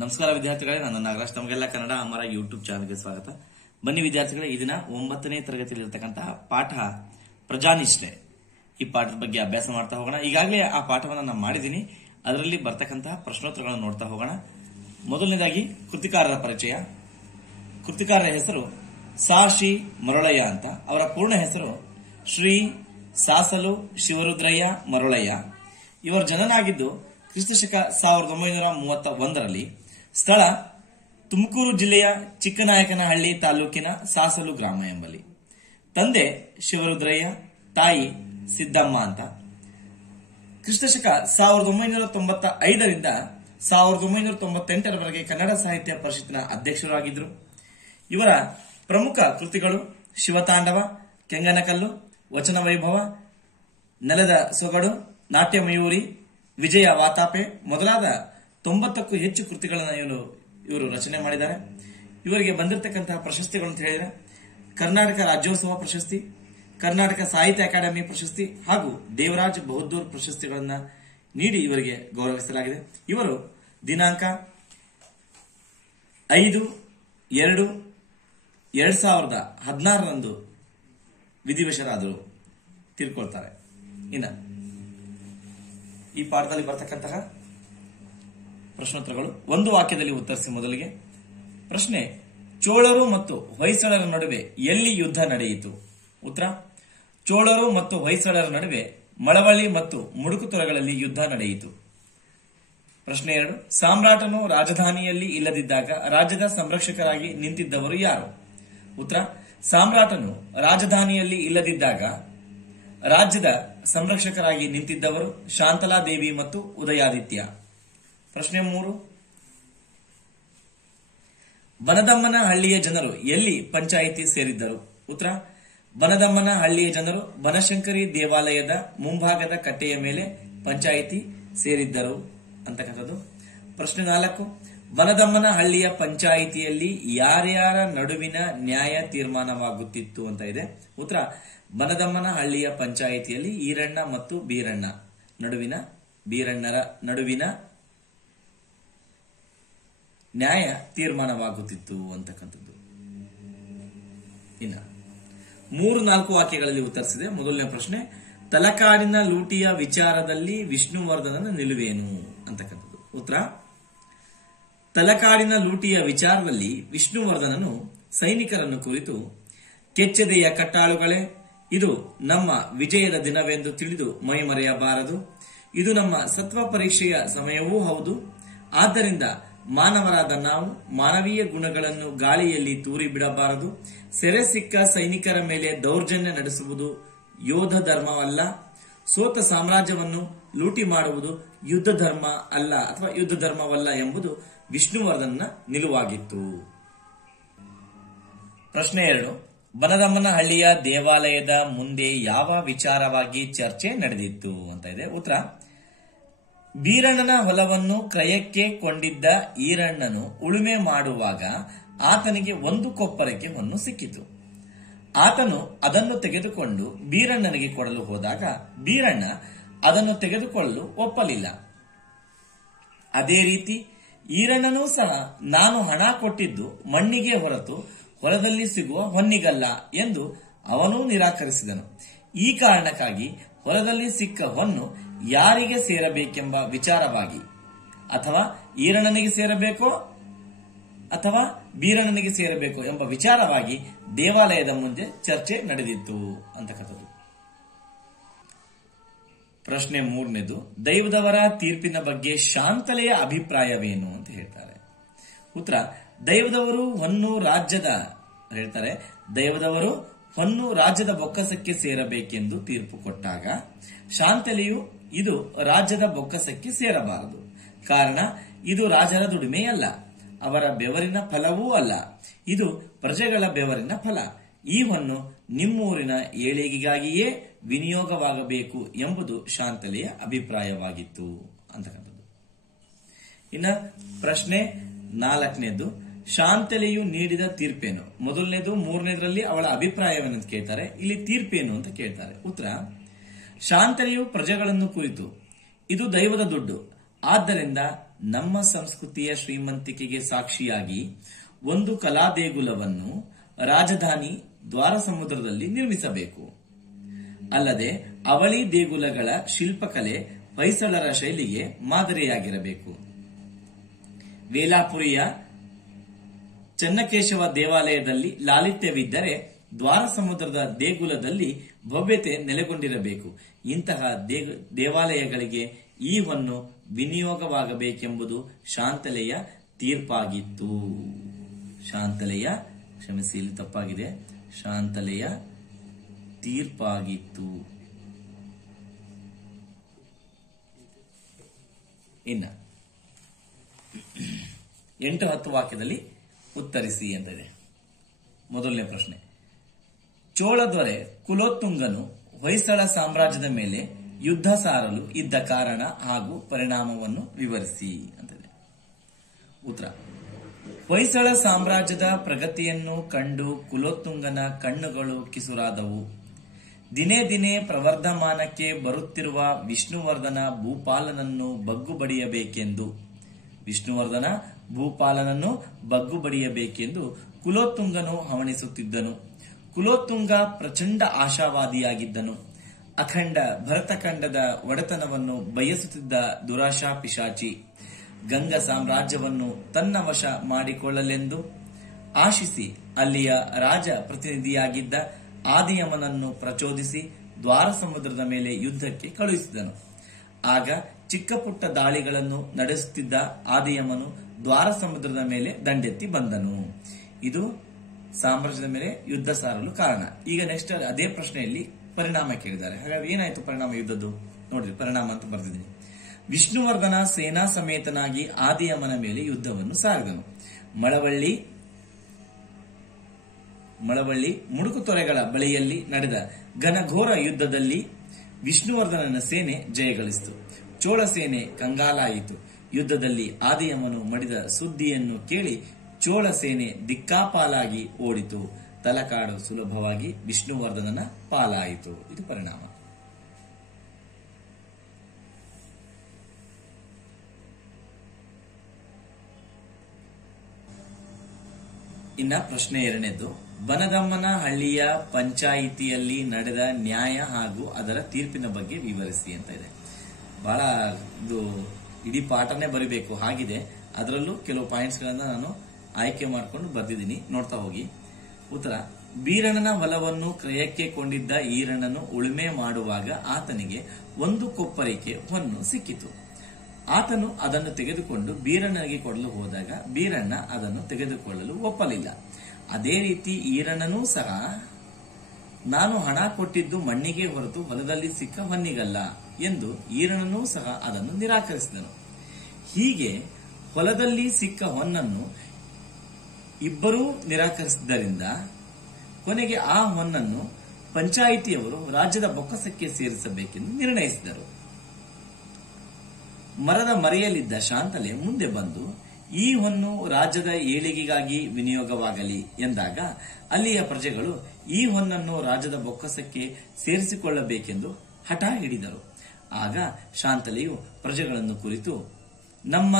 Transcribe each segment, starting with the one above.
ನಮಸ್ಕಾರ ವಿದ್ಯಾರ್ಥಿಗಳೇ, ನಾನು ನಾಗರಾಜ್. ತಮಗೆಲ್ಲ ಕನ್ನಡ ಅಮರ ಯೂಟ್ಯೂಬ್ ಚಾನಲ್ಗೆ ಸ್ವಾಗತ. ಬನ್ನಿ ವಿದ್ಯಾರ್ಥಿಗಳೇ, ಈ ದಿನ 9ನೇ ತರಗತಿಯಲ್ಲಿ ಇರತಕ್ಕಂತಹ ಪಾಠ ಪ್ರಜಾನಿಷ್ಠೆ, ಈ ಪಾಠದ ಬಗ್ಗೆ ಅಭ್ಯಾಸ ಮಾಡ್ತಾ ಹೋಗೋಣ. ಈಗಾಗಲೇ ಆ ಪಾಠವನ್ನು ನಾನು ಮಾಡಿದ್ದೀನಿ. ಅದರಲ್ಲಿ ಬರ್ತಕ್ಕಂತಹ ಪ್ರಶ್ನೋತ್ತರಗಳನ್ನು ನೋಡ್ತಾ ಹೋಗೋಣ. ಮೊದಲನೇದಾಗಿ ಕೃತಿಕಾರರ ಪರಿಚಯ. ಕೃತಿಕಾರರ ಹೆಸರು ಸಾಶಿ ಮರಳಯ್ಯ ಅಂತ. ಅವರ ಪೂರ್ಣ ಹೆಸರು ಶ್ರೀ ಸಾಸಲು ಶಿವರುದ್ರಯ್ಯ ಮರಳಯ್ಯ. ಇವರ ಜನನಾಗಿದ್ದು ಕ್ರಿಸ್ತಶಕ 1931ರಲ್ಲಿ. ಸ್ಥಳ ತುಮಕೂರು ಜಿಲ್ಲೆಯ ಚಿಕ್ಕನಾಯಕನಹಳ್ಳಿ ತಾಲೂಕಿನ ಸಾಸಲು ಗ್ರಾಮ ಎಂಬಲ್ಲಿ. ತಂದೆ ಶಿವರುದ್ರಯ್ಯ, ತಾಯಿ ಸಿದ್ದಮ್ಮ ಅಂತ. ಕ್ರಿಸ್ತಶಕ 1995ರಿಂದ 1998ರವರೆಗೆ ಕನ್ನಡ ಸಾಹಿತ್ಯ ಪರಿಷತ್ತಿನ ಅಧ್ಯಕ್ಷರಾಗಿದ್ದರು. ಇವರ ಪ್ರಮುಖ ಕೃತಿಗಳು ಶಿವತಾಂಡವ, ಕೆಂಗನಕಲ್ಲು, ವಚನ ವೈಭವ, ನೆಲದ ಸೊಗಡು, ನಾಟ್ಯಮಯೂರಿ, ವಿಜಯ ವಾತಾಪೆ ಮೊದಲಾದ 90ಕ್ಕೂ ಹೆಚ್ಚು ಕೃತಿಗಳನ್ನು ಇವರು ರಚನೆ ಮಾಡಿದ್ದಾರೆ. ಇವರಿಗೆ ಬಂದಿರತಕ್ಕಂತಹ ಪ್ರಶಸ್ತಿಗಳು ಅಂತ ಹೇಳಿದರೆ ಕರ್ನಾಟಕ ರಾಜ್ಯೋತ್ಸವ ಪ್ರಶಸ್ತಿ, ಕರ್ನಾಟಕ ಸಾಹಿತ್ಯ ಅಕಾಡೆಮಿ ಪ್ರಶಸ್ತಿ ಹಾಗೂ ದೇವರಾಜ್ ಬಹದ್ದೂರ್ ಪ್ರಶಸ್ತಿಗಳನ್ನು ನೀಡಿ ಇವರಿಗೆ ಗೌರವಿಸಲಾಗಿದೆ. ಇವರು ದಿನಾಂಕ 5/2/2016ರಂದು ವಿಧಿವಶರಾದರು, ತೀರ್ಕೊಳ್ತಾರೆ. ಇನ್ನು ಈ ಪಾಠದಲ್ಲಿ ಬರ್ತಕ್ಕಂತಹ ಪ್ರಶ್ನೋತ್ತರಗಳು ಒಂದು ವಾಕ್ಯದಲ್ಲಿ ಉತ್ತರಿಸಿ. ಮೊದಲಿಗೆ ಪ್ರಶ್ನೆ, ಚೋಳರು ಮತ್ತು ಹೊಯ್ಸಳರ ನಡುವೆ ಎಲ್ಲಿ ಯುದ್ಧ ನಡೆಯಿತು? ಉತ್ತರ, ಚೋಳರು ಮತ್ತು ಹೊಯ್ಸಳರ ನಡುವೆ ಮಳವಳ್ಳಿ ಮತ್ತು ಮುಡುಕುತೊರೆಗಳಲ್ಲಿ ಯುದ್ಧ ನಡೆಯಿತು. ಪ್ರಶ್ನೆ 2, ಸಾಮ್ರಾಟನು ರಾಜಧಾನಿಯಲ್ಲಿ ಇಲ್ಲದಿದ್ದಾಗ ರಾಜ್ಯದ ಸಂರಕ್ಷಕರಾಗಿ ನಿಂತಿದ್ದವರು ಯಾರು? ಉತ್ತರ, ಸಾಮ್ರಾಟನು ರಾಜಧಾನಿಯಲ್ಲಿ ಇಲ್ಲದಿದ್ದಾಗ ರಾಜ್ಯದ ಸಂರಕ್ಷಕರಾಗಿ ನಿಂತಿದ್ದವರು ಶಾಂತಲಾದೇವಿ ಮತ್ತು ಉದಯಾದಿತ್ಯ. ಪ್ರಶ್ನೆ 3, ಬನದಮ್ಮನ ಹಳ್ಳಿಯ ಜನರು ಎಲ್ಲಿ ಪಂಚಾಯಿತಿ ಸೇರಿದ್ದರು? ಉತ್ತರ, ಬನದಮ್ಮನ ಹಳ್ಳಿಯ ಜನರು ಬನಶಂಕರಿ ದೇವಾಲಯದ ಮುಂಭಾಗದ ಕಟ್ಟೆಯ ಮೇಲೆ ಪಂಚಾಯಿತಿ ಸೇರಿದ್ದರು ಅಂತಕ್ಕಂಥದ್ದು. ಪ್ರಶ್ನೆ 4, ಬನದಮ್ಮನ ಹಳ್ಳಿಯ ಪಂಚಾಯಿತಿಯಲ್ಲಿ ಯಾರ್ಯಾರ ನಡುವಿನ ನ್ಯಾಯ ತೀರ್ಮಾನವಾಗುತ್ತಿತ್ತು ಅಂತ ಇದೆ. ಉತ್ತರ, ಬನದಮ್ಮನ ಹಳ್ಳಿಯ ಪಂಚಾಯಿತಿಯಲ್ಲಿ ಈರಣ್ಣ ಮತ್ತು ಬೀರಣ್ಣರ ನಡುವಿನ ನ್ಯಾಯ ತೀರ್ಮಾನವಾಗುತ್ತಿತ್ತು ಅಂತಕ್ಕಂಥದ್ದು. ಇನ್ನು 3-4 ವಾಕ್ಯಗಳಲ್ಲಿ ಉತ್ತರಿಸಿದೆ. ಮೊದಲನೇ ಪ್ರಶ್ನೆ, ತಲಕಾಡಿನ ಲೂಟಿಯ ವಿಚಾರದಲ್ಲಿ ವಿಷ್ಣುವರ್ಧನನ ನಿಲುವೇನು ಅಂತಕ್ಕಂಥದ್ದು. ಉತ್ತರ, ತಲಕಾಡಿನ ಲೂಟಿಯ ವಿಚಾರದಲ್ಲಿ ವಿಷ್ಣುವರ್ಧನನು ಸೈನಿಕರನ್ನು ಕುರಿತು, ಕೆಚ್ಚೆದೆಯ ಕಟ್ಟಾಳುಗಳೇ, ಇದು ನಮ್ಮ ವಿಜಯದ ದಿನವೆಂದು ತಿಳಿದು ಮೈಮರೆಯಬಾರದು. ಇದು ನಮ್ಮ ಸತ್ವ ಪರೀಕ್ಷೆಯ ಸಮಯವೂ ಹೌದು. ಆದ್ದರಿಂದ ಮಾನವರಾದ ನಾವು ಮಾನವೀಯ ಗುಣಗಳನ್ನು ಗಾಳಿಯಲ್ಲಿ ತೂರಿ ಬಿಡಬಾರದು. ಸೆರೆ ಸಿಕ್ಕ ಸೈನಿಕರ ಮೇಲೆ ದೌರ್ಜನ್ಯ ನಡೆಸುವುದು ಯೋಧ ಧರ್ಮವಲ್ಲ. ಸೋತ ಸಾಮ್ರಾಜ್ಯವನ್ನು ಲೂಟಿ ಮಾಡುವುದು ಯುದ್ಧ ಧರ್ಮ ಅಲ್ಲ ಅಥವಾ ಯುದ್ಧ ಧರ್ಮವಲ್ಲ ಎಂಬುದು ವಿಷ್ಣುವರ್ಧನ್ನ ನಿಲುವಾಗಿತ್ತು. ಪ್ರಶ್ನೆ 2, ಬನದಮ್ಮನ ಹಳ್ಳಿಯ ದೇವಾಲಯದ ಮುಂದೆ ಯಾವ ವಿಚಾರವಾಗಿ ಚರ್ಚೆ ನಡೆದಿತ್ತು ಅಂತ ಇದೆ. ಉತ್ತರ, ಬೀರಣ್ಣನ ಹೊಲವನ್ನು ಕ್ರಯಕ್ಕೆ ಕೊಂಡಿದ್ದ ಈರಣ್ಣನು ಉಳುಮೆ ಮಾಡುವಾಗ ಆತನಿಗೆ ಒಂದು ಕೊಪ್ಪರಕ್ಕೆ ಹೊನ್ನು ಸಿಕ್ಕಿತು. ಆತನು ಅದನ್ನು ತೆಗೆದುಕೊಂಡು ಬೀರಣ್ಣನಿಗೆ ಕೊಡಲು ಹೋದಾಗ ಬೀರಣ್ಣ ಅದನ್ನು ತೆಗೆದುಕೊಳ್ಳಲು ಒಪ್ಪಲಿಲ್ಲ. ಅದೇ ರೀತಿ ಈರಣ್ಣನೂ ಸಹ ನಾನು ಹಣ ಕೊಟ್ಟಿದ್ದು ಮಣ್ಣಿಗೆ ಹೊರತು ಹೊಲದಲ್ಲಿ ಸಿಗುವ ಹೊನ್ನಿಗಲ್ಲ ಎಂದು ಅವನೂ ನಿರಾಕರಿಸಿದನು. ಈ ಕಾರಣಕ್ಕಾಗಿ ಹೊಲದಲ್ಲಿ ಸಿಕ್ಕ ಹೊನ್ನು ಯಾರಿಗೆ ಸೇರಬೇಕೆಂಬ ವಿಚಾರವಾಗಿ ಅಥವಾ ಈರಣ್ಣನಿಗೆ ಸೇರಬೇಕೋ ಅಥವಾ ಬೀರಣ್ಣನಿಗೆ ಸೇರಬೇಕೋ ಎಂಬ ವಿಚಾರವಾಗಿ ದೇವಾಲಯದ ಮುಂದೆ ಚರ್ಚೆ ನಡೆದಿತ್ತು ಅಂತಕ್ಕಂಥದ್ದು. ಪ್ರಶ್ನೆ 3ನೇದು, ದೈವದವರ ತೀರ್ಪಿನ ಬಗ್ಗೆ ಶಾಂತಲೆಯ ಅಭಿಪ್ರಾಯವೇನು ಅಂತ ಹೇಳ್ತಾರೆ. ಉತ್ತರ, ದೈವದವರು ಹೊನ್ನು ರಾಜ್ಯದ ಬೊಕ್ಕಸಕ್ಕೆ ಸೇರಬೇಕೆಂದು ತೀರ್ಪು ಕೊಟ್ಟಾಗ ಶಾಂತಲೆಯು ಇದು ರಾಜ್ಯದ ಬೊಕ್ಕಸಕ್ಕೆ ಸೇರಬಾರದು. ಕಾರಣ ಇದು ರಾಜರ ದುಡಿಮೆಯಲ್ಲ, ಅವರ ಬೆವರಿನ ಫಲವೂ ಅಲ್ಲ. ಇದು ಪ್ರಜೆಗಳ ಬೆವರಿನ ಫಲ. ಈ ಹೊನ್ನು ನಿಮ್ಮೂರಿನ ಏಳಿಗೆಗಾಗಿಯೇ ವಿನಿಯೋಗವಾಗಬೇಕು ಎಂಬುದು ಶಾಂತಲೆಯ ಅಭಿಪ್ರಾಯವಾಗಿತ್ತು ಅಂತಕ್ಕಂಥದ್ದು. ಇನ್ನು ಪ್ರಶ್ನೆ 4ನೇದು, ಶಾಂತಲೆಯು ನೀಡಿದ ತೀರ್ಪೇನು? ಮೊದಲನೇದು 3ನೇದರಲ್ಲಿ ಅವಳ ಅಭಿಪ್ರಾಯವೇನು ಅಂತ ಕೇಳ್ತಾರೆ, ಇಲ್ಲಿ ತೀರ್ಪೇನು ಅಂತ ಕೇಳ್ತಾರೆ. ಉತ್ತರ, ಶಾಂತಲೆಯು ಪ್ರಜೆಗಳನ್ನು ಕುರಿತು, ಇದು ದೈವದ ದುಡ್ಡು, ಆದ್ದರಿಂದ ನಮ್ಮ ಸಂಸ್ಕೃತಿಯ ಶ್ರೀಮಂತಿಕೆಗೆ ಸಾಕ್ಷಿಯಾಗಿ ಒಂದು ಕಲಾ ದೇಗುಲವನ್ನು ರಾಜಧಾನಿ ದ್ವಾರಸಮುದ್ರದಲ್ಲಿ ನಿರ್ಮಿಸಬೇಕು. ಅಲ್ಲದೆ ಅವಳಿ ದೇಗುಲಗಳ ಶಿಲ್ಪಕಲೆ ಹೊಯ್ಸಳರ ಶೈಲಿಗೆ ಮಾದರಿಯಾಗಿರಬೇಕು. ವೇಲಾಪುರಿಯ ಚನ್ನಕೇಶವ ದೇವಾಲಯದಲ್ಲಿ ಲಾಲಿತ್ಯವಿದ್ದರೆ ದ್ವಾರಸಮುದ್ರದ ದೇಗುಲದಲ್ಲಿ ಭವ್ಯತೆ ನೆಲೆಗೊಂಡಿರಬೇಕು. ಇಂತಹ ದೇವಾಲಯಗಳಿಗೆ ಈ ಹೊನ್ನು ವಿನಿಯೋಗವಾಗಬೇಕೆಂಬುದು ಶಾಂತಲೆಯ ತೀರ್ಪಾಗಿತ್ತು. ಶಾಂತಲೆಯ, ಕ್ಷಮಿಸಿ ಇಲ್ಲಿ ತಪ್ಪಾಗಿದೆ, ಶಾಂತಲೆಯ ತೀರ್ಪಾಗಿತ್ತು. ಇನ್ನ 8-10 ವಾಕ್ಯದಲ್ಲಿ ಉತ್ತರಿಸಿ ಅಂತಿದೆ. ಮೊದಲನೇ ಪ್ರಶ್ನೆ, ಚೋಳ ದೊರೆ ಕುಲೋತ್ತುಂಗನು ಹೊಯ್ಸಳ ಸಾಮ್ರಾಜ್ಯದ ಮೇಲೆ ಯುದ್ಧ ಸಾರಲು ಇದ್ದ ಕಾರಣ ಹಾಗೂ ಪರಿಣಾಮವನ್ನು ವಿವರಿಸಿ ಅಂತಿದೆ. ಉತ್ತರ, ಹೊಯ್ಸಳ ಸಾಮ್ರಾಜ್ಯದ ಪ್ರಗತಿಯನ್ನು ಕಂಡು ಕುಲೋತ್ತುಂಗನ ಕಣ್ಣುಗಳು ಕಿಸುರಾದವು. ದಿನೇ ದಿನೇ ಪ್ರವರ್ಧಮಾನಕ್ಕೆ ಬರುತ್ತಿರುವ ವಿಷ್ಣುವರ್ಧನ ಭೂಪಾಲನನ್ನು ಬಗ್ಗು ಬಡಿಯಬೇಕೆಂದು ಕುಲೋತ್ತುಂಗನು ಹವಣಿಸುತ್ತಿದ್ದನು. ಕುಲೋತ್ತುಂಗ ಪ್ರಚಂಡ ಆಶಾವಾದಿಯಾಗಿದ್ದನು. ಅಖಂಡ ಭರತಖಂಡದ ಒಡೆತನವನ್ನು ಬಯಸುತ್ತಿದ್ದ ದುರಾಶಾ ಪಿಶಾಚಿ. ಗಂಗ ಸಾಮ್ರಾಜ್ಯವನ್ನು ತನ್ನ ವಶ ಮಾಡಿಕೊಳ್ಳಲೆಂದು ಆಶಿಸಿ ಅಲ್ಲಿಯ ರಾಜ ಪ್ರತಿನಿಧಿಯಾಗಿದ್ದ ಆದಿಯಮನನ್ನು ಪ್ರಚೋದಿಸಿ ದ್ವಾರಸಮುದ್ರದ ಮೇಲೆ ಯುದ್ಧಕ್ಕೆ ಕಳುಹಿಸಿದನು. ಆಗ ಚಿಕ್ಕ ಪುಟ್ಟ ದಾಳಿಗಳನ್ನು ನಡೆಸುತ್ತಿದ್ದ ಆದಿಯಮನು ದ್ವಾರಸಮುದ್ರದ ಮೇಲೆ ದಂಡೆತ್ತಿ ಬಂದನು. ಇದು ಸಾಮ್ರಾಜ್ಯದ ಮೇಲೆ ಯುದ್ಧ ಸಾರಲು ಕಾರಣ. ಈಗ ನೆಕ್ಸ್ಟ್ ಅದೇ ಪ್ರಶ್ನೆಯಲ್ಲಿ ಪರಿಣಾಮ ಕೇಳಿದ್ದಾರೆ. ಹಾಗಾಗಿ ಏನಾಯ್ತು ಪರಿಣಾಮ ಯುದ್ಧದ್ದು? ನೋಡ್ರಿ, ಪರಿಣಾಮ ಅಂತ ಬರ್ತಿದ್ದೀನಿ. ವಿಷ್ಣುವರ್ಧನ ಸೇನಾ ಸಮೇತನಾಗಿ ಆದಿಯಮನ ಮೇಲೆ ಯುದ್ಧವನ್ನು ಸಾರಿದನು. ಮಳವಳ್ಳಿ ಮುಡುಕುತೊರೆಗಳ ಬಳಿಯಲ್ಲಿ ನಡೆದ ಘನಘೋರ ಯುದ್ಧದಲ್ಲಿ ವಿಷ್ಣುವರ್ಧನನ ಸೇನೆ ಜಯಗಳಿಸಿತು. ಚೋಳ ಸೇನೆ ಕಂಗಾಲಾಯಿತು. ಯುದ್ಧದಲ್ಲಿ ಆದಿಯಮನು ಮಡಿದ ಸುದ್ದಿಯನ್ನು ಕೇಳಿ ಚೋಳ ಸೇನೆ ದಿಕ್ಕಾಪಾಲಾಗಿ ಓಡಿತು. ತಲಕಾಡು ಸುಲಭವಾಗಿ ವಿಷ್ಣುವರ್ಧನನ ಪಾಲಾಯಿತು. ಇದು ಪರಿಣಾಮ. ಇನ್ನ ಪ್ರಶ್ನೆ 2ನೇದು, ಬನದಮ್ಮನ ಹಳ್ಳಿಯ ಪಂಚಾಯಿತಿಯಲ್ಲಿ ನಡೆದ ನ್ಯಾಯ ಹಾಗೂ ಅದರ ತೀರ್ಪಿನ ಬಗ್ಗೆ ವಿವರಿಸಿ ಅಂತ ಇದೆ. ಬಹಳ ಇದು ಇಡೀ ಪಾಠನೇ ಬರಿಬೇಕು ಹಾಗಿದೆ. ಅದರಲ್ಲೂ ಕೆಲವು ಪಾಯಿಂಟ್ಸ್ ಗಳನ್ನ ನಾನು ಆಯ್ಕೆ ಮಾಡಿಕೊಂಡು ಬರ್ದಿದ್ದೀನಿ, ನೋಡ್ತಾ ಹೋಗಿ. ಉತ್ತರ, ಬೀರಣ್ಣನ ಹೊಲವನ್ನು ಕ್ರಯಕ್ಕೆ ಕೊಂಡಿದ್ದ ಈರಣ್ಣನು ಉಳುಮೆ ಮಾಡುವಾಗ ಆತನಿಗೆ ಒಂದು ಕೊಪ್ಪರಿಕೆ ಹೊನ್ನು ಸಿಕ್ಕಿತು. ಆತನು ಅದನ್ನು ತೆಗೆದುಕೊಂಡು ಬೀರಣ್ಣನಿಗೆ ಕೊಡಲು ಹೋದಾಗ ಬೀರಣ್ಣ ಅದನ್ನು ತೆಗೆದುಕೊಳ್ಳಲು ಒಪ್ಪಲಿಲ್ಲ. ಅದೇ ರೀತಿ ಈರಣ್ಣನೂ ಸಹ ನಾನು ಹಣ ಕೊಟ್ಟಿದ್ದು ಮಣ್ಣಿಗೆ ಹೊರತು ಹೊಲದಲ್ಲಿ ಸಿಕ್ಕ ಹೊನ್ನಿಗಲ್ಲ ಎಂದು ಈರಣ್ಣನೂ ಸಹ ಅದನ್ನು ನಿರಾಕರಿಸಿದನು. ಹೀಗೆ ಹೊಲದಲ್ಲಿ ಸಿಕ್ಕ ಹೊನ್ನನ್ನು ಇಬ್ಬರೂ ನಿರಾಕರಿಸಿದ್ದರಿಂದ ಕೊನೆಗೆ ಆ ಹೊನ್ನನ್ನು ಪಂಚಾಯಿತಿಯವರು ರಾಜ್ಯದ ಬೊಕ್ಕಸಕ್ಕೆ ಸೇರಿಸಬೇಕೆಂದು ನಿರ್ಣಯಿಸಿದರು. ಮರದ ಮರೆಯಲಿದ್ದ ಶಾಂತಲೆ ಮುಂದೆ ಬಂದು ಈ ಹೊನ್ನು ರಾಜ್ಯದ ಏಳಿಗೆಗಾಗಿ ವಿನಿಯೋಗವಾಗಲಿ ಎಂದಾಗ ಅಲ್ಲಿಯ ಪ್ರಜೆಗಳು ಈ ಹೊನ್ನನ್ನು ರಾಜ್ಯದ ಬೊಕ್ಕಸಕ್ಕೆ ಸೇರಿಸಿಕೊಳ್ಳಬೇಕೆಂದು ಹಠ ಹಿಡಿದರು. ಆಗ ಶಾಂತಲೆಯು ಪ್ರಜೆಗಳನ್ನು ಕುರಿತು, ನಮ್ಮ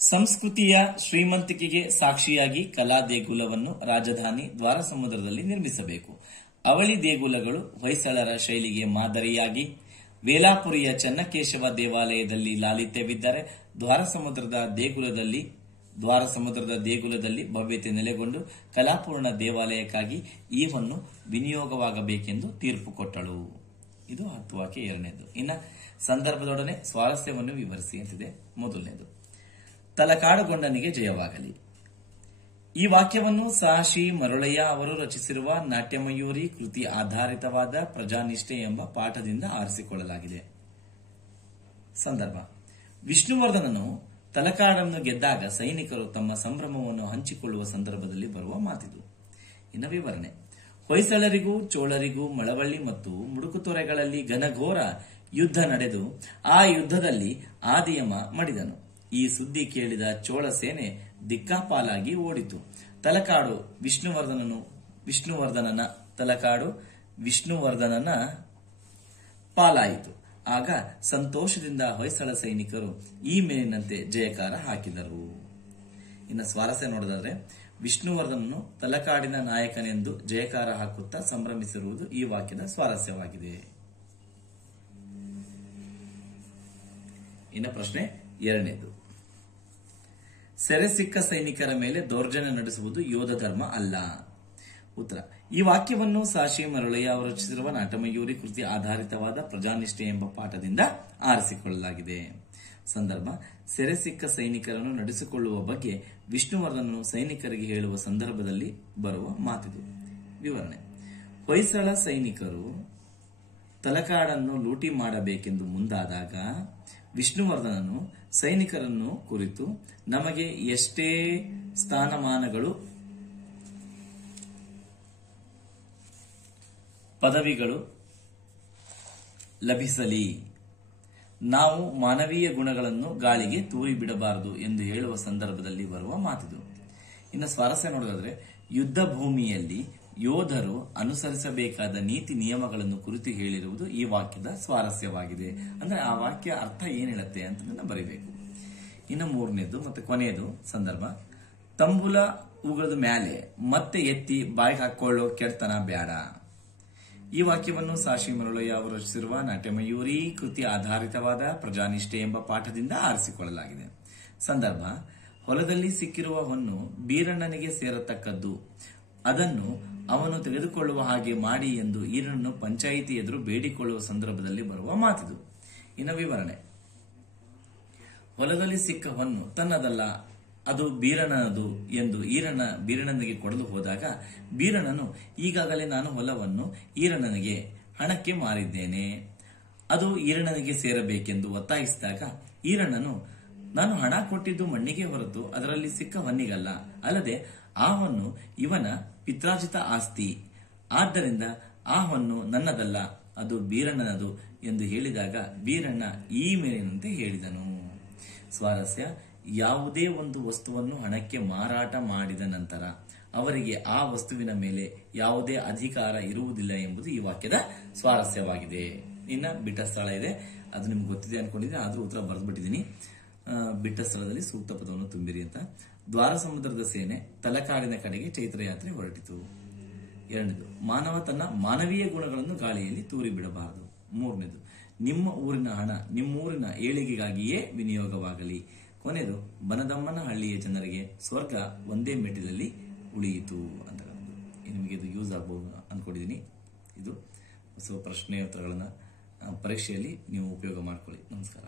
ಸಂಸ್ಕೃತಿಯ ಶ್ರೀಮಂತಿಕೆಗೆ ಸಾಕ್ಷಿಯಾಗಿ ಕಲಾ ದೇಗುಲವನ್ನು ರಾಜಧಾನಿ ದ್ವಾರಸಮುದ್ರದಲ್ಲಿ ನಿರ್ಮಿಸಬೇಕು. ಅವಳಿ ದೇಗುಲಗಳು ಹೊಯ್ಸಳರ ಶೈಲಿಗೆ ಮಾದರಿಯಾಗಿ ವೇಲಾಪುರಿಯ ಚನ್ನಕೇಶವ ದೇವಾಲಯದಲ್ಲಿ ಲಾಲಿತ್ಯವಿದ್ದರೆ ದ್ವಾರಸಮುದ್ರದ ದೇಗುಲದಲ್ಲಿ ಭವ್ಯತೆ ನೆಲೆಗೊಂಡು ಕಲಾಪೂರ್ಣ ದೇವಾಲಯಕ್ಕಾಗಿ ಈ ಹೊನ್ನು ವಿನಿಯೋಗವಾಗಬೇಕೆಂದು ತೀರ್ಪು ಕೊಟ್ಟಳು. ಇದು 10 ವಾಕ್ಯ 2ನೇದು. ಇನ್ನ ಸಂದರ್ಭದೊಡನೆ ಸ್ವಾರಸ್ಯವನ್ನು ವಿವರಿಸಿ ಅಂತಿದೆ. ಮೊದಲನೇದು, ತಲಕಾಡುಗೊಂಡನಿಗೆ ಜಯವಾಗಲಿ. ಈ ವಾಕ್ಯವನ್ನು ಸಾಶಿ ಮರುಳಯ್ಯ ಅವರು ರಚಿಸಿರುವ ನಾಟ್ಯಮಯೂರಿ ಕೃತಿ ಆಧಾರಿತವಾದ ಪ್ರಜಾನಿಷ್ಠೆ ಎಂಬ ಪಾಠದಿಂದ ಆರಿಸಿಕೊಳ್ಳಲಾಗಿದೆ. ಸಂದರ್ಭ, ವಿಷ್ಣುವರ್ಧನನು ತಲಕಾಡನ್ನು ಗೆದ್ದಾಗ ಸೈನಿಕರು ತಮ್ಮ ಸಂಭ್ರಮವನ್ನು ಹಂಚಿಕೊಳ್ಳುವ ಸಂದರ್ಭದಲ್ಲಿ ಬರುವ ಮಾತಿದು. ಇನ್ನು ವಿವರಣೆ, ಹೊಯ್ಸಳರಿಗೂ ಚೋಳರಿಗೂ ಮಳವಳ್ಳಿ ಮತ್ತು ಮುಡುಕುತೊರೆಗಳಲ್ಲಿ ಘನಘೋರ ಯುದ್ಧ ನಡೆದು ಆ ಯುದ್ಧದಲ್ಲಿ ಆದಿಯಮ ಮಡಿದನು. ಈ ಸುದ್ದಿ ಕೇಳಿದ ಚೋಳ ಸೇನೆ ದಿಕ್ಕಾಪಾಲಾಗಿ ಓಡಿತು. ತಲಕಾಡು ವಿಷ್ಣುವರ್ಧನನ ಪಾಲಾಯಿತು. ಆಗ ಸಂತೋಷದಿಂದ ಹೊಯ್ಸಳ ಸೈನಿಕರು ಈ ಮೇಲಿನಂತೆ ಜಯಕಾರ ಹಾಕಿದರು. ಇನ್ನು ಸ್ವಾರಸ್ಯ ನೋಡೋದಾದ್ರೆ, ವಿಷ್ಣುವರ್ಧನನು ತಲಕಾಡಿನ ನಾಯಕನೆಂದು ಜಯಕಾರ ಹಾಕುತ್ತಾ ಸಂಭ್ರಮಿಸಿರುವುದು ಈ ವಾಕ್ಯದ ಸ್ವಾರಸ್ಯವಾಗಿದೆ. ಇನ್ನು ಪ್ರಶ್ನೆ ಎರಡನೇದು, ಸೆರೆ ಸಿಕ್ಕ ಸೈನಿಕರ ಮೇಲೆ ದೌರ್ಜನ್ಯ ನಡೆಸುವುದು ಯೋಧ ಧರ್ಮ ಅಲ್ಲ. ಉತ್ತರ, ಈ ವಾಕ್ಯವನ್ನು ಸಾಶಿ ಮರಳಯ್ಯ ಅವರು ರಚಿಸಿರುವ ನಾಟಮಯೂರಿ ಕೃತಿ ಆಧಾರಿತವಾದ ಪ್ರಜಾನಿಷ್ಠೆ ಎಂಬ ಪಾಠದಿಂದ ಆರಿಸಿಕೊಳ್ಳಲಾಗಿದೆ. ಸಂದರ್ಭ, ಸೆರೆ ಸಿಕ್ಕ ಸೈನಿಕರನ್ನು ನಡೆಸಿಕೊಳ್ಳುವ ಬಗ್ಗೆ ವಿಷ್ಣುವರ್ಧನನು ಸೈನಿಕರಿಗೆ ಹೇಳುವ ಸಂದರ್ಭದಲ್ಲಿ ಬರುವ ಮಾತಿದು. ವಿವರಣೆ, ಹೊಯ್ಸಳ ಸೈನಿಕರು ತಲಕಾಡನ್ನು ಲೂಟಿ ಮಾಡಬೇಕೆಂದು ಮುಂದಾದಾಗ ವಿಷ್ಣುವರ್ಧನನು ಸೈನಿಕರನ್ನು ಕುರಿತು, ನಮಗೆ ಎಷ್ಟೇ ಸ್ಥಾನಮಾನಗಳು ಪದವಿಗಳು ಲಭಿಸಲಿ, ನಾವು ಮಾನವೀಯ ಗುಣಗಳನ್ನು ಗಾಳಿಗೆ ತೂರಿ ಬಿಡಬಾರದು ಎಂದು ಹೇಳುವ ಸಂದರ್ಭದಲ್ಲಿ ಬರುವ ಮಾತಿದು. ಇನ್ನು ಸ್ವಾರಸ್ಯ ನೋಡೋದಾದ್ರೆ, ಯುದ್ಧ ಭೂಮಿಯಲ್ಲಿ ಯೋಧರು ಅನುಸರಿಸಬೇಕಾದ ನೀತಿ ನಿಯಮಗಳನ್ನು ಕುರಿತು ಹೇಳಿರುವುದು ಈ ವಾಕ್ಯದ ಸ್ವಾರಸ್ಯವಾಗಿದೆ. ಅಂದ್ರೆ ಆ ವಾಕ್ಯ ಅರ್ಥ ಏನ್ ಹೇಳುತ್ತೆ ಅಂತ ಬರೀಬೇಕು. ಇನ್ನು ಮೂರನೇದು ಮತ್ತೆ ಕೊನೆಯದು ಸಂದರ್ಭ, ತಂಬುಲ ಉಗದ ಮ್ಯಾಲೆ ಮತ್ತೆ ಎತ್ತಿ ಬಾಯಿಗೆ ಹಾಕೊಳ್ಳೋ ಕೆಡ್ತನ ಬ್ಯಾಡ. ಈ ವಾಕ್ಯವನ್ನು ಸಾಶಿ ಮರಳಯ್ಯ ಅವರು ರಚಿಸಿರುವ ನಾಟ್ಯಮಯೂರಿ ಕೃತಿ ಆಧಾರಿತವಾದ ಪ್ರಜಾನಿಷ್ಠೆ ಎಂಬ ಪಾಠದಿಂದ ಆರಿಸಿಕೊಳ್ಳಲಾಗಿದೆ. ಸಂದರ್ಭ, ಹೊಲದಲ್ಲಿ ಸಿಕ್ಕಿರುವ ಹೊನ್ನು ಬೀರಣ್ಣನಿಗೆ ಸೇರತಕ್ಕದ್ದು, ಅದನ್ನು ಅವನು ತೆಗೆದುಕೊಳ್ಳುವ ಹಾಗೆ ಮಾಡಿ ಎಂದು ಈರಣ್ಣನು ಪಂಚಾಯಿತಿ ಎದುರು ಬೇಡಿಕೊಳ್ಳುವ ಸಂದರ್ಭದಲ್ಲಿ ಬರುವ ಮಾತಿದು. ಇನ್ನು ವಿವರಣೆ, ಹೊಲದಲ್ಲಿ ಸಿಕ್ಕ ಹೊನ್ನು ತನ್ನದಲ್ಲ, ಅದು ಬೀರಣ್ಣನದು ಎಂದು ಬೀರಣ್ಣನಿಗೆ ಕೊಡಲು ಹೋದಾಗ ಬೀರಣ್ಣನು, ಈಗಾಗಲೇ ನಾನು ಹೊಲವನ್ನು ಈರಣ್ಣನಿಗೆ ಹಣಕ್ಕೆ ಮಾರಿದ್ದೇನೆ, ಅದು ಈರಣ್ಣನಿಗೆ ಸೇರಬೇಕೆಂದು ಒತ್ತಾಯಿಸಿದಾಗ ಈರಣ್ಣನು, ನಾನು ಹಣ ಕೊಟ್ಟಿದ್ದು ಮಣ್ಣಿಗೆ ಹೊರತು ಅದರಲ್ಲಿ ಸಿಕ್ಕ ಹೊನ್ನಿಗಲ್ಲ, ಅಲ್ಲದೆ ಆ ಹೊನ್ನು ಇವನ ಪಿತ್ರಾರ್ಜಿತ ಆಸ್ತಿ, ಆದ್ದರಿಂದ ಆ ಹೊನ್ನು ನನ್ನದಲ್ಲ, ಅದು ಬೀರಣ್ಣನದು ಎಂದು ಹೇಳಿದಾಗ ಬೀರಣ್ಣ ಈ ಮೇಲಿನಂತೆ ಹೇಳಿದನು. ಸ್ವಾರಸ್ಯ, ಯಾವುದೇ ಒಂದು ವಸ್ತುವನ್ನು ಹಣಕ್ಕೆ ಮಾರಾಟ ಮಾಡಿದ ನಂತರ ಅವರಿಗೆ ಆ ವಸ್ತುವಿನ ಮೇಲೆ ಯಾವುದೇ ಅಧಿಕಾರ ಇರುವುದಿಲ್ಲ ಎಂಬುದು ಈ ವಾಕ್ಯದ ಸ್ವಾರಸ್ಯವಾಗಿದೆ. ಇನ್ನ ಬಿಟ್ಟ ಸ್ಥಳ ಇದೆ, ಅದು ನಿಮ್ಗೆ ಗೊತ್ತಿದೆ ಅನ್ಕೊಂಡಿದ್ದೆ, ಆದ್ರೂ ಉತ್ತರ ಬರೆದ್ಬಿಟ್ಟಿದ್ದೀನಿ. ಬಿಟ್ಟ ಸ್ಥಳದಲ್ಲಿ ಸೂಕ್ತ ಪದವನ್ನು ತುಂಬಿರಿ ಅಂತ. ದ್ವಾರ ಸಮುದ್ರದ ಸೇನೆ ತಲಕಾಡಿನ ಕಡೆಗೆ ಚೈತ್ರ ಯಾತ್ರೆ ಹೊರಟಿತು. ಎರಡನೇದು, ಮಾನವ ತನ್ನ ಮಾನವೀಯ ಗುಣಗಳನ್ನು ಗಾಳಿಯಲ್ಲಿ ತೂರಿ ಬಿಡಬಾರದು. ಮೂರನೇದು, ನಿಮ್ಮ ಊರಿನ ಹಣ ನಿಮ್ಮೂರಿನ ಏಳಿಗೆಗಾಗಿಯೇ ವಿನಿಯೋಗವಾಗಲಿ. ಕೊನೆಯದು, ಬನದಮ್ಮನ ಹಳ್ಳಿಯ ಜನರಿಗೆ ಸ್ವರ್ಗ ಒಂದೇ ಮೆಟ್ಟಿಲಲ್ಲಿ ಉಳಿಯಿತು ಅಂತ. ನಿಮಗೆ ಇದು ಯೂಸ್ ಆಗಬಹುದು ಅಂದ್ಕೊಂಡಿದ್ದೀನಿ. ಇದು ಪ್ರಶ್ನೆ ಉತ್ತರಗಳನ್ನ ಪರೀಕ್ಷೆಯಲ್ಲಿ ನೀವು ಉಪಯೋಗ ಮಾಡ್ಕೊಳ್ಳಿ. ನಮಸ್ಕಾರ.